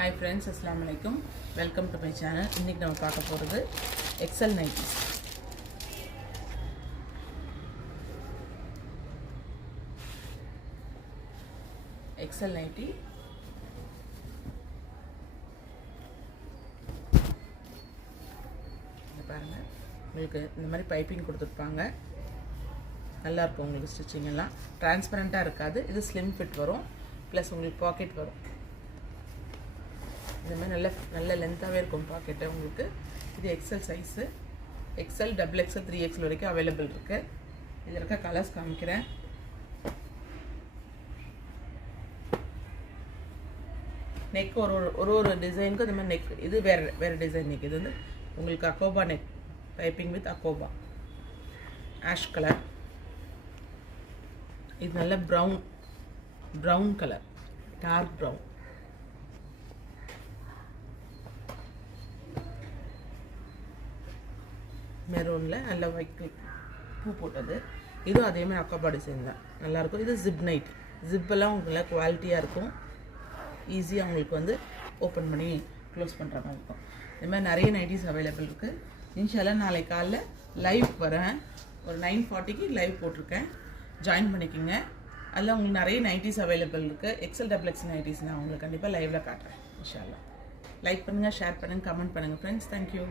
Hi friends, Assalamu alaikum. Welcome to my channel. இன்னைக்கு நம்ம பார்க்க போறது XL nighties. XL nighty. இங்க பாருங்க. உங்களுக்கு இந்த மாதிரி பைப்பிங் கொடுத்திருப்பாங்க. நல்லா இருக்கும் உங்களுக்கு ஸ்டிச்சிங் எல்லாம். டிரான்ஸ்பரண்டா இருக்காது. இது ஸ்லிம் ஃபிட் வரும். ப்ளஸ் உங்களுக்கு பாக்கெட் வரும். இந்த மாதிரி நல்ல லென்த்தாகவே இருக்கும் பாக்கெட்டு உங்களுக்கு. இது XL size, XL, double XL, 3XL வரைக்கும் அவைலபிள் இருக்குது. இதில் இருக்க கலர்ஸ் காமிக்கிறேன். நெக் ஒரு டிசைனுக்கும் இந்த மாதிரி நெக், இது வேறு டிசைன் நெக். இது வந்து உங்களுக்கு அக்கோபா நெக், பைப்பிங் வித் அக்கோபா, ஆஷ் கலர். இது நல்ல ப்ரௌன் கலர், டார்க் ப்ரௌன். மெரூனில் நல்ல ஒயிட் பூ போட்டது. இதுவும் அதே மாதிரி அக்கோபா டிசைன் தான், நல்லாயிருக்கும். இது ஜிப் நைட், ஜிப்பெல்லாம் உங்களுக்கு குவாலிட்டியாக இருக்கும். ஈஸியாக உங்களுக்கு வந்து ஓப்பன் பண்ணி க்ளோஸ் பண்ணுற மாதிரி இருக்கும். இந்த மாதிரி நிறைய நைட்டிஸ் அவைலபிள் இருக்குது. இன்ஷால்லா நாளை காலைல லைவ் வரேன். ஒரு 9:40க்கு லைவ் போட்டிருக்கேன், ஜாயின் பண்ணிக்கோங்க. அதில் உங்களுக்கு நிறைய நைட்டிஸ் அவைலபிள் இருக்குது. எக்ஸல், டபுள் எக்ஸல் நைட்டிஸ் நான் உங்களுக்கு கண்டிப்பாக லைவில் காட்டுறேன் இன்ஷால்லா. லைக் பண்ணுங்கள், ஷேர் பண்ணுங்கள், கமெண்ட் பண்ணுங்கள் ஃப்ரெண்ட்ஸ். தேங்க்யூ.